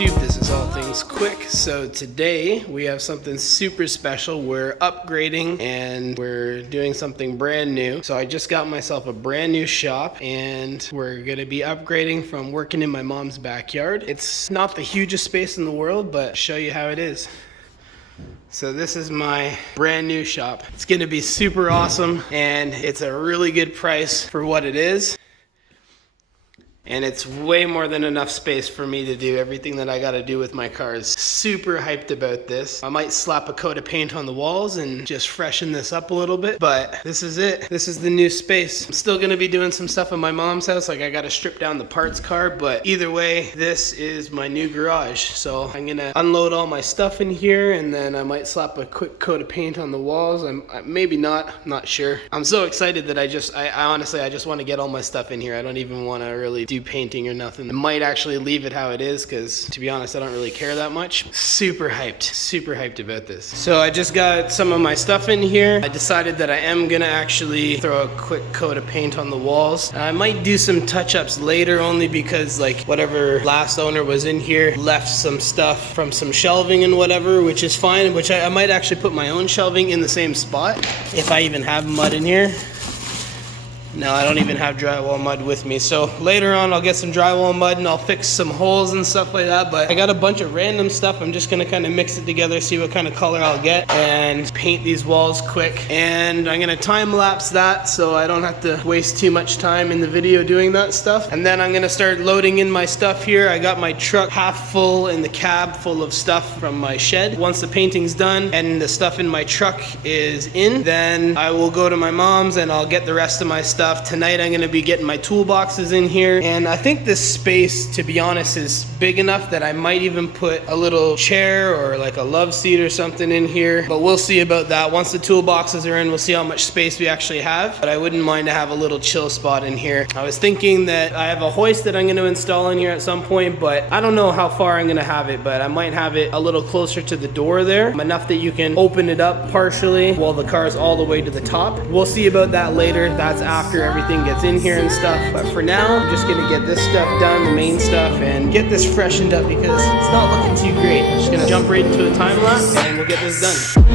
YouTube? This is All Things Quick. So today we have something super special. We're upgrading and we're doing something brand new. So I just got myself a brand new shop and we're gonna be upgrading from working in my mom's backyard. It's not the hugest space in the world, but I'll show you how it is. So this is my brand new shop. It's gonna be super awesome and it's a really good price for what it is. And it's way more than enough space for me to do everything that I gotta do with my cars. Super hyped about this. I might slap a coat of paint on the walls and just freshen this up a little bit, but this is it. This is the new space. I'm still gonna be doing some stuff in my mom's house, like I gotta strip down the parts car, but either way, this is my new garage. So I'm gonna unload all my stuff in here and then I might slap a quick coat of paint on the walls. Maybe not, I'm not sure. I'm so excited that I honestly just wanna get all my stuff in here. I don't even wanna really do painting or nothing. I might actually leave it how it is because to be honest I don't really care that much. Super hyped about this. So I just got some of my stuff in here. I decided that I am gonna actually throw a quick coat of paint on the walls. I might do some touch-ups later only because like whatever last owner was in here left some stuff from some shelving and whatever, which is fine, which I might actually put my own shelving in the same spot if I even have mud in here. No, I don't even have drywall mud with me. So later on I'll get some drywall mud and I'll fix some holes and stuff like that. But I got a bunch of random stuff. I'm just gonna kind of mix it together, see what kind of color I'll get and paint these walls quick. And I'm gonna time lapse that so I don't have to waste too much time in the video doing that stuff. And then I'm gonna start loading in my stuff here. I got my truck half full and the cab full of stuff from my shed. Once the painting's done and the stuff in my truck is in, then I will go to my mom's and I'll get the rest of my stuff. Tonight I'm gonna be getting my toolboxes in here, and I think this space, to be honest, is big enough that I might even put a little chair or like a love seat or something in here, but we'll see about that. Once the toolboxes are in, we'll see how much space we actually have, but I wouldn't mind to have a little chill spot in here. I was thinking that I have a hoist that I'm gonna install in here at some point, but I don't know how far I'm gonna have it, but I might have it a little closer to the door there, enough that you can open it up partially while the car's all the way to the top. We'll see about that later. That's after everything gets in here and stuff, but for now I'm just gonna get this stuff done, the main stuff, and get this freshened up because it's not looking too great. I'm just gonna jump right into a time lapse and we'll get this done.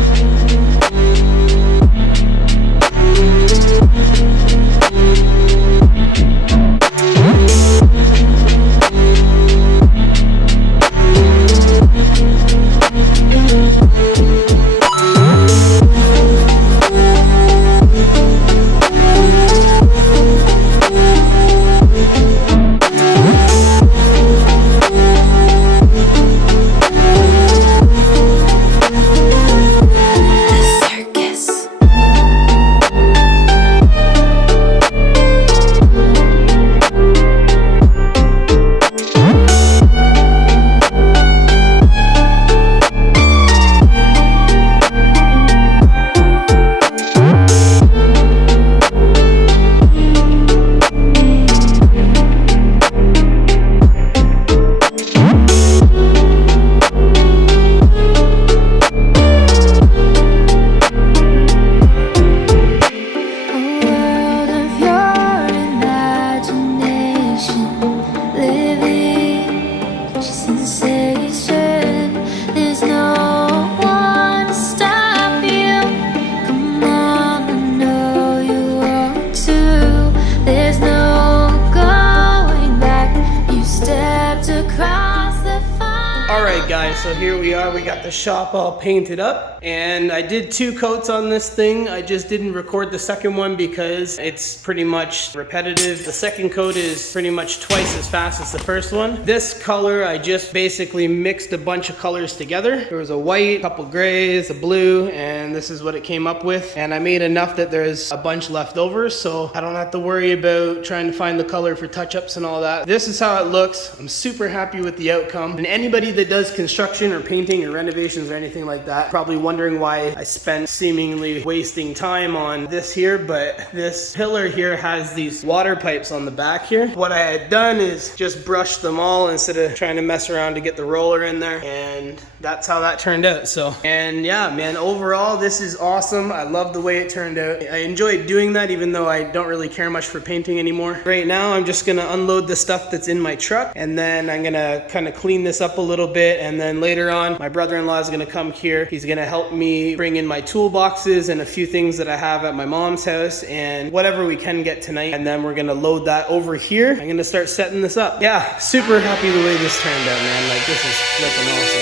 Alright guys, so here we are. We got the shop all painted up and I did 2 coats on this thing. I just didn't record the second one because it's pretty much repetitive. The second coat is pretty much twice as fast as the first one. This color, I just basically mixed a bunch of colors together. There was a white, a couple grays, a blue, and this is what it came up with. And I made enough that there's a bunch left over, so I don't have to worry about trying to find the color for touch-ups and all that. This is how it looks. I'm super happy with the outcome. And anybody that does construction or painting painting or renovations or anything like that. Probably wondering why I spent seemingly wasting time on this here, but this pillar here has these water pipes on the back here. What I had done is just brush them all instead of trying to mess around to get the roller in there, and that's how that turned out. So, and yeah, man, overall this is awesome. I love the way it turned out. I enjoyed doing that, even though I don't really care much for painting anymore. Right now I'm just gonna unload the stuff that's in my truck, and then I'm gonna kind of clean this up a little bit, and then later on my brother-in-law is gonna come here. He's gonna help me bring in my toolboxes and a few things that I have at my mom's house and whatever we can get tonight, and then we're gonna load that over here. I'm gonna start setting this up. Yeah, super happy the way this turned out, man. Like, this is flipping awesome.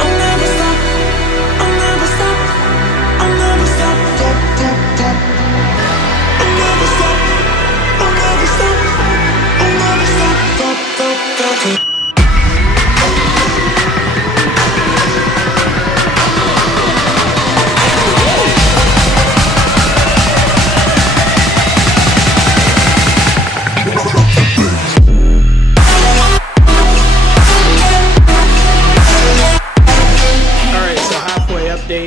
I'll never stop, I'll never stop, I'll never stop, stop, stop, stop. I'll never stop, I'll never stop, I'll never stop, stop, stop, stop.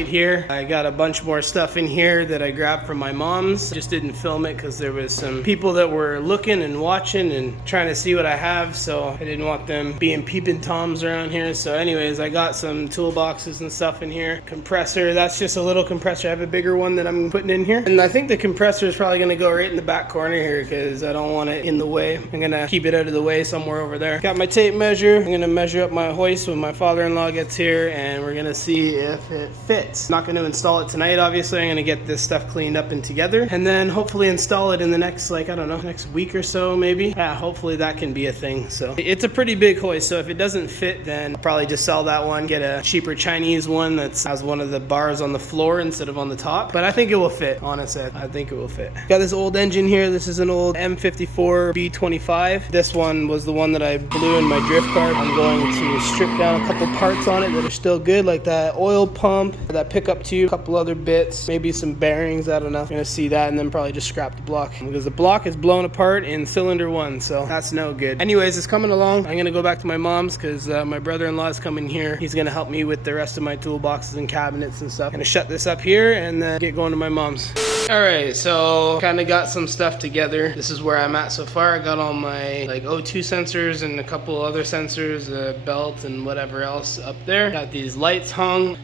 Here I got a bunch more stuff in here that I grabbed from my mom's. Just didn't film it because there was some people that were looking and watching and trying to see what I have, so I didn't want them being peeping toms around here. So anyways, I got some toolboxes and stuff in here. Compressor, that's just a little compressor. I have a bigger one that I'm putting in here, and I think the compressor is probably going to go right in the back corner here because I don't want it in the way. I'm going to keep it out of the way somewhere over there. Got my tape measure. I'm going to measure up my hoist when my father-in-law gets here, and we're going to see if it fits. Not going to install it tonight, obviously. I'm going to get this stuff cleaned up and together, and then hopefully install it in the next, like, I don't know, next week or so maybe. Yeah, hopefully that can be a thing. So it's a pretty big hoist, so if it doesn't fit, then I'll probably just sell that one, get a cheaper Chinese one that has one of the bars on the floor instead of on the top. But I think it will fit, honestly. I think it will fit. Got this old engine here. This is an old M54 B25. This one was the one that I blew in my drift car. I'm going to strip down a couple parts on it that are still good, like that oil pump, that pickup tube, a couple other bits, maybe some bearings, I don't know. I'm gonna see that and then probably just scrap the block because the block is blown apart in cylinder one, so that's no good. Anyways, it's coming along. I'm gonna go back to my mom's because my brother-in-law is coming here. He's gonna help me with the rest of my toolboxes and cabinets and stuff. I'm gonna shut this up here and then get going to my mom's. All right, so kind of got some stuff together. This is where I'm at so far. I got all my like O2 sensors and a couple other sensors, a belt and whatever else up there. Got these lights hung.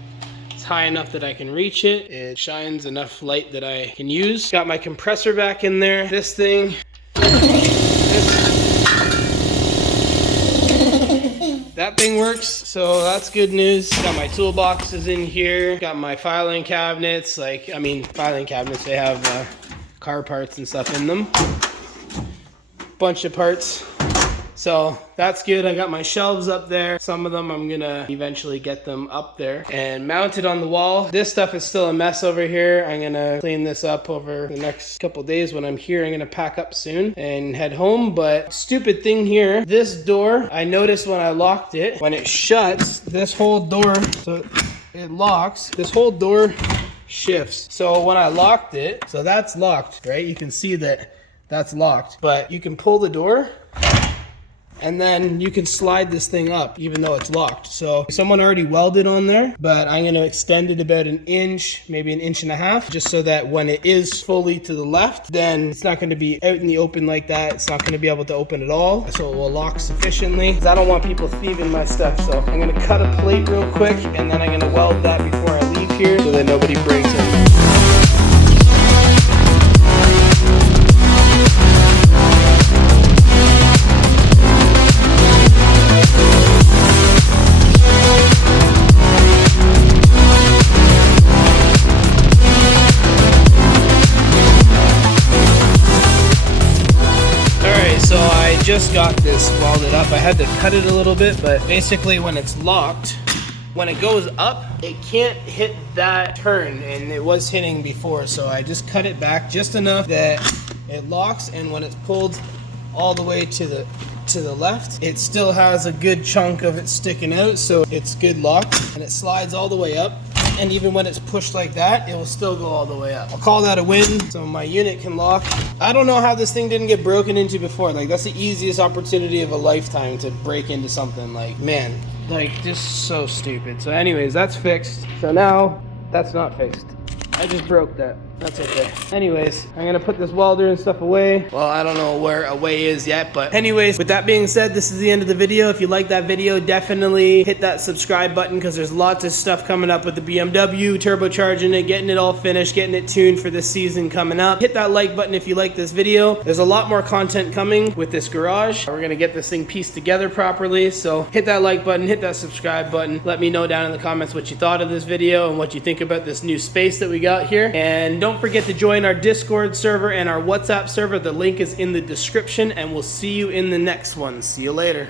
High enough that I can reach it. It shines enough light that I can use. Got my compressor back in there. This thing. That thing works, so that's good news. Got my toolboxes in here. Got my filing cabinets. Filing cabinets, they have car parts and stuff in them. Bunch of parts. So that's good. I got my shelves up there. Some of them I'm gonna eventually get them up there and mounted on the wall. This stuff is still a mess over here. I'm gonna clean this up over the next couple days when I'm here. I'm gonna pack up soon and head home. But stupid thing here, this door, I noticed when I locked it, when it shuts, this whole door, so it locks, this whole door shifts. So when I locked it, so that's locked, right? You can see that that's locked, but you can pull the door and then you can slide this thing up even though it's locked. So someone already welded on there, but I'm gonna extend it about an inch, maybe an inch and a half, just so that when it is fully to the left, then it's not gonna be out in the open like that. It's not gonna be able to open at all. So it will lock sufficiently, because I don't want people thieving my stuff. So I'm gonna cut a plate real quick, and then I'm gonna weld that before I leave here so that nobody breaks it. Just got this welded up. I had to cut it a little bit, but basically when it's locked, when it goes up, it can't hit that turn, and it was hitting before, so I just cut it back just enough that it locks, and when it's pulled all the way to the left, it still has a good chunk of it sticking out, so it's good lock, and it slides all the way up. And even when it's pushed like that, it will still go all the way up. I'll call that a win, so my unit can lock. I don't know how this thing didn't get broken into before. Like, that's the easiest opportunity of a lifetime to break into something. Like, man, Like, just so stupid. So anyways, that's fixed. So now, that's not fixed. I just broke that. That's okay. Anyways, I'm gonna put this welder and stuff away. Well, I don't know where away is yet, but anyways, with that being said, this is the end of the video. If you like that video, definitely hit that subscribe button because there's lots of stuff coming up with the BMW, turbocharging it, getting it all finished, getting it tuned for this season coming up. Hit that like button if you like this video. There's a lot more content coming with this garage. We're gonna get this thing pieced together properly, so hit that like button, hit that subscribe button. Let me know down in the comments what you thought of this video and what you think about this new space that we got here. And don't forget to join our Discord server and our WhatsApp server. The link is in the description, and we'll see you in the next one. See you later.